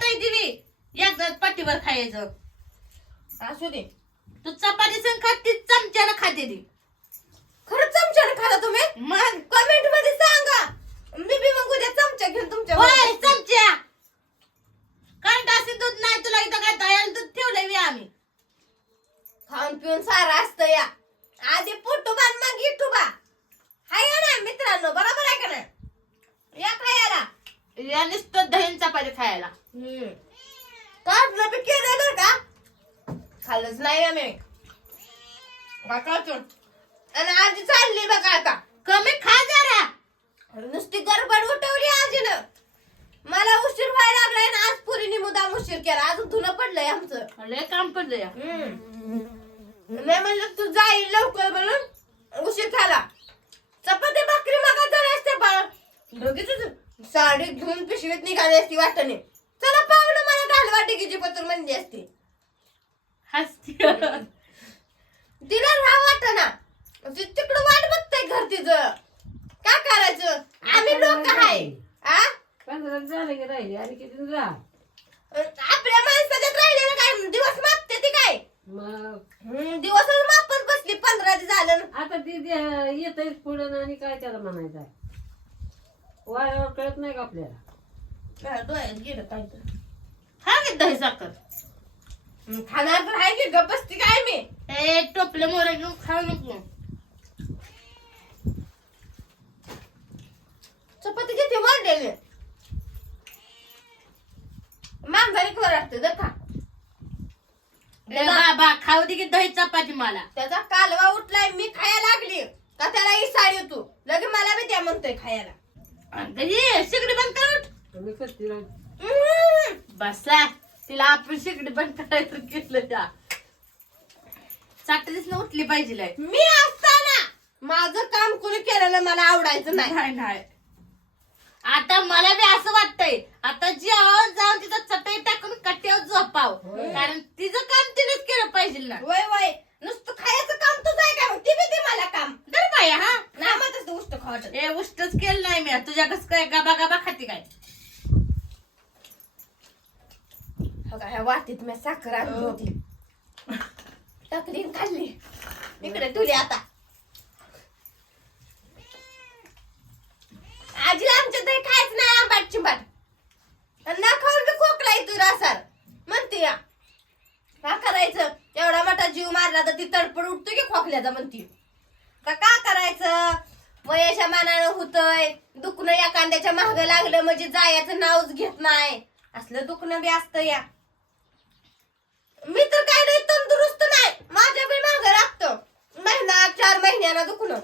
ताई एकदाच पाठीवर खायचं. असू दे. तू चपाती संग खाते चमच्यानं खाते ती. खरंच चमच्याने खाला तुम्ही? मग? कमेंटमध्ये सांगा. मी बी मग उद्या चमचा घेऊन तुमच्या होय. चमच्या कारण असे दूध नाही तुला इथं काय तयार दूध ठेवलंय बी आम्ही. खाऊन पिऊन सारा असतं या आधी पोटुबा आणि मग इटुबा हाय का ना मित्रांनो बरोबर आहे का नाही या खायला या नुसतं दहीन चपाती खायला. बी केलं का? खाल्लंच नाही वाटाचून आणि आजी चालली बघा आता. कमी खा जरा. नुसती गडबड उठवली आजीनं. मला उशीर व्हायला लागलाय ना आज पुरीने मुदाम उशीर केला. अजून धुणं पडलंय आमचं. लय काम पडलं या नाही म्हणलं तू जाईल लवकर म्हणून उशीर झाला. चपाती भाकरी मागा झाली असते बाळ. बघितलं साडी घेऊन पिशवीत निघाली असती वाटणे. चला पाहुणं मला घाल वाटिकीची पत्र म्हणली असती. हसती. तिला राहा वाटना ती तिकडं वाट बघताय घर तिचं. काय करायचं? आम्ही लोक आहे आ? पंधरा झाले की राहिले. आणि किती राहा आपल्या माणसाच्यात राहिलेलं काय? दिवस मागते ती काय? मग? हम्म, दिवसच मापत बसली. पंधरा दिवस झालं ना. आता ती येत पुढं आणि काय त्याला म्हणायचं आहे वाऱ्यावर कळत नाही का आपल्याला? डोळ्यात गेलं काय तर. खा की दही साखर? हम्म, खाणार तर आहे की गप बसती काय मी? ए टोपले मोरे घेऊन खाऊ नको. चपाती किती वाढलेली मांजारी कर असते जर का ए बाबा खाऊ दे की दही चपाती मला. त्याचा कालवा उठलाय मी खायला लागली. का त्याला इसाळ येतो लगे मला बी द्या म्हणतोय खायला. अगं ये आम्ही करते राह हम्म. बसा तिला आपण शिगडी बंद करायचं केलं त्या चाटलीच ना उठली पाहिजे लय. मी असताना माझं काम कोणी केलेलं मला आवडायचं नाही. नाही नाही. आता मला बी असं वाटतंय. आता जेवण जाऊन तिथं चटई टाकून कट्ट्यावर झोपाव. कारण तिचं काम तिनेच केलं पाहिजे ना. वय वय नुसतं खायचं काम तुझं आहे का मग ती बी दे मला काम तर बाया हा नाही मग तसं उष्ट खावट ए उष्टच केलं नाही मी तुझ्या कसं काय गाबा गाबा खाती काय बघा ह्या वाटीत मी साखर आणली होती. टाकली आणि खाल्ली. इकडे तुली आता. आजीला आमच्या दही खायचं नाही आंबाट चिंबाट. ना खाऊन खोकला येतो रासार म्हणते या. का करायचं? एवढा मोठा जीव मारला तर ती तडपड उठतो की खोकल्याचा म्हणती. का का करायचं? वयाच्या मानानं होतय. दुखणं या कांद्याच्या महाग लागलं म्हणजे जायचं नावच घेत नाही. असलं दुखणं बी असतं या. मी तर काय नाही तंदुरुस्त नाही. माझ्या बी माग लागतं. महिना चार महिन्याला दुखणं.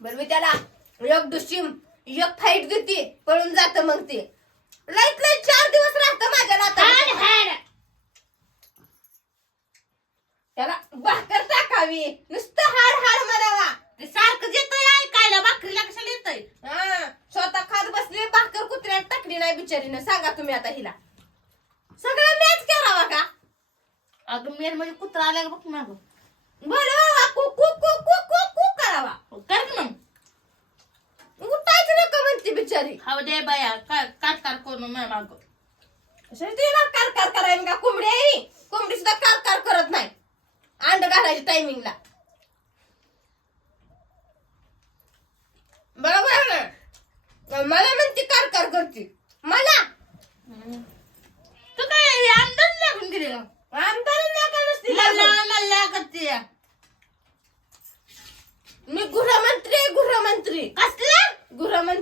बरं मी त्याला एक दुशीम एक फाईट देते पळून जात मग ते. लईत लई चार दिवस राहतं माझ्या नाता. त्याला भाकर टाकावी. नुसतं हाड हाड म्हणावा. ते सारखं येतंय ऐकायला भाकरीला कशाला येतंय. हा स्वतः खात बसली भाकर कुत्र्यात टाकली नाही बिचारीनं. सांगा तुम्ही आता हिला. सगळं मॅच करावा का? अगं मेन म्हणजे कुत्रा आला का बघ मागं बोलवा कुक कुक कुक कुक कुक कुक करावा. कर की मग. उठायचं नका म्हणते बिचारी. खाऊ दे बाया काय कार कार करून माझ्या मागं. तिला कार कार करायला का? कोंबडी आहे नी? कोंबडी सुद्धा कार कार करत नाही. अंड घालायच्या टायमिंगला बरोबर आहे ना मला म्हणते कार कार करते मला तू काय हे अंदाज लागून गेले का आमदारांना का नसते मल्ला लागत? मल्ला करते मी गृहमंत्री आहे, गृहमंत्री कसला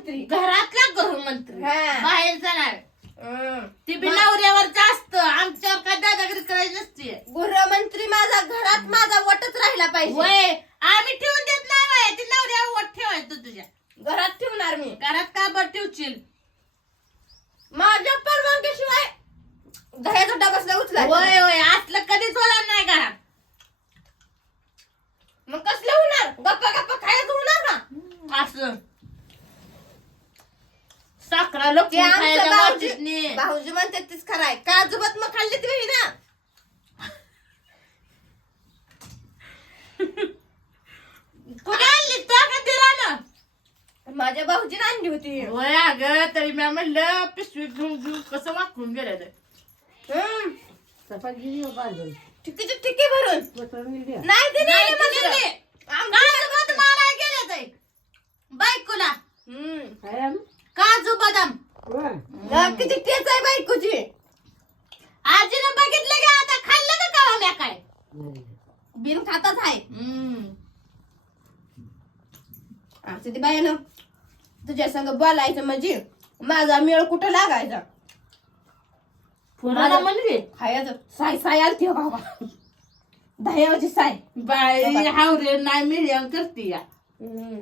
गृहमंत्री घरातला गृहमंत्री हा. बाहेरचा नाही हं. ती बी नवऱ्यावर जास्त आमच्यावर काय दादागिरी करायची नसते गृहमंत्री माझा घरात माझा वटच राहिला पाहिजे. वय आम्ही ठेवून देत नाही वय. ती नवऱ्यावर वट ठेवायचं तुझ्या. घरात ठेवणार मी. घरात का बरं ठेवशील? माझ्या परवानगीशिवाय दह्याचा डबा सुद्धा उचला वय वय. असलं कधीच होणार नाही घरात. मग कसलं होणार? गप्पा गप्पा खायचं होणार ना असं. साखरा लोक ते आमचं खायच्या भाऊजी वाटीतनी. भाऊजी म्हणतात तीच खराय काजू बत मग खाल्ली ती ना कुठे आणली? तो दिला माझ्या भाऊजीने आणली होती. होय अगं तरी मी म्हणलं पिशवी घेऊन घेऊन कसं वाकून गेलं ते. हम्म. ठिकीची ठिकी भरून. नाही ते नाही काजू बदाम गेले ते. बायकोला. हम्म. काजू बदाम. किती टेच आहे बायकोची आजीनं बघितलं की आता? खाल्लं का कावा म्या काय. बिन खातच आहे. हम्म. आमचं ती बायानं तुझ्या संग बोलायचं म्हणजे माझा मेळ कुठं लागायचा? पुन्हा म्हणली? खायचं साय साय आलती हो बाबा. दह्याची साय. बाई हावरे नाही मिळ्या करते या. हम्म.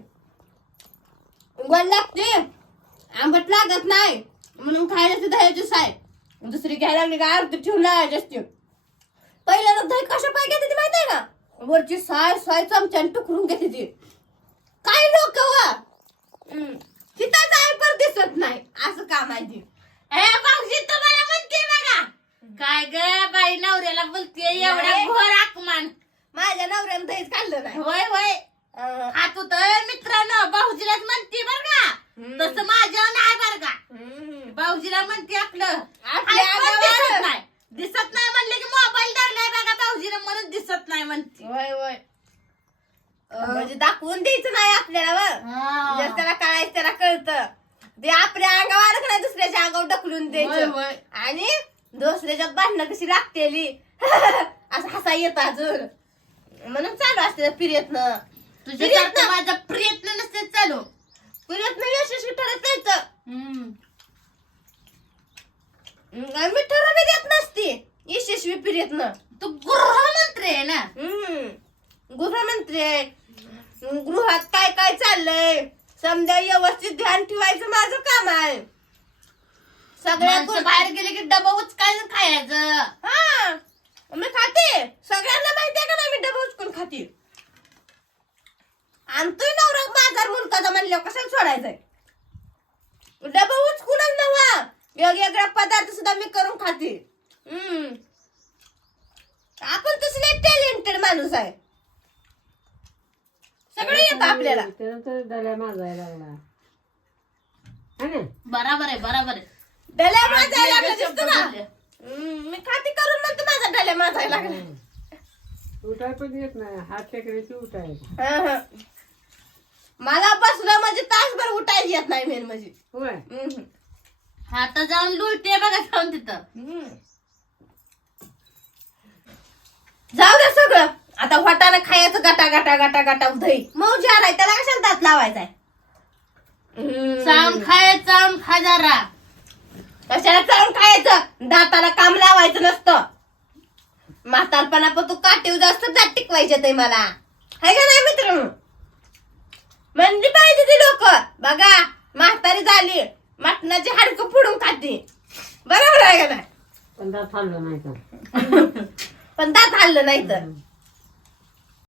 गोड लागते. आंबट लागत नाही. म्हणून खायला ती दह्याची साय. दुसरी घ्यायला लागली का? अर्धी ठेवून लावायची असते. पहिल्याला दही कशा पाय घेते ती माहिती आहे का? वरची साय साय चमच्याने टुकरून घेते ती. काय लोक व? तिथं जाय पण दिसत नाही. असं काम आहे ती. भाऊजी तुम्हाला म्हणते बघा. काय ग बाई नवऱ्याला बोलते एवढा. घोर आकमान माझ्या नवऱ्यानं दहीच खाल्लं नाही. होय होय अं, खात होत मित्रांनो भाऊजीलाच म्हणते बर का हम्म. तसं माझ्या नाही बर का हम्म. भाऊजीला म्हणते आपलं आपल्या आई पण अंगावर. दिसत नाही दिसत नाही म्हणले की मोबाईल धरलाय बघा भाऊजीला म्हणून दिसत नाही म्हणते होय होय अं, म्हणजे दाखवून द्यायचं नाही आपल्याला वर हा. जर त्याला कळतं. ते आपल्या अंगावर नाही दुसऱ्याच्या अंगावर ढकलून द्यायचं. होय. आणि दुसऱ्याच्यात भांडणं कशी लागतेली. असं हसा येत अजून. म्हणून चालू असते प्रयत्न. तुझ्यासारखं माझा प्रयत्न नसते चालू. प्रयत्न यशस्वी ठरत हम्म. अं, मी ठरवी देत नसती. यशस्वी प्रयत्न. तू गृहमंत्री आहे ना? हम्म. गृहमंत्री आहे. गृहात काय काय चाललंय? समजा व्यवस्थित ध्यान ठेवायचं माझं काम आहे. सगळ्या माणसं बाहेर गेले की डबा उचकायचं खायचं. हा मी खाते. सगळ्यांना माहिती आहे का नाही मी डबा उचकून खाते? आणतोय नवरा बाजार मुलकाचा म्हणल्यावर कशाला सोडायचंय? डबा उचकूनच नवा. वेगवेगळ्या पदार्थ सुद्धा मी करून खाते. हम्म. आपण तसले टॅलेंटेड माणूस आहे. सगळं येतं आपल्याला. त्यानंतर डल्या माजायला लागला. है ना? बराबर आहे बराबर आहे. डल्या लागला आजी दिसतो ना. हम्म, मी खाते करून म्हणतो माझा डल्या माझायला लागला. उठाय पण येत नाही. हात टेकड्याची हं, हं. मला बसलं म्हणजे तासभर उठायला येत नाही मेन म्हणजे. होय. हम्म. आता जाऊन लुलते बघा जाऊन तिथं. हम्म. जाऊ दे सगळं. आता वाटाणा खायचं गाटा गाटा गाटा गाटा दही मौजी आलाय त्याला कशाला दात लावायचा चावून खाय चावून खा जरा. कशाला चावून खायचं? दाताला काम लावायचं नसतं. म्हातारपणा पण तू काटीव जास्त दात टिकवायचे ते मला. हाय का नाही मित्र? म्हणजे पाहिजे ती लोक. बघा म्हातारी झाली मटणाची हाडकं फोडून खाते. बरोबर आहे का नाही? पण दात खाल्लं नाही तर. पण दात हल्लं नाही तर.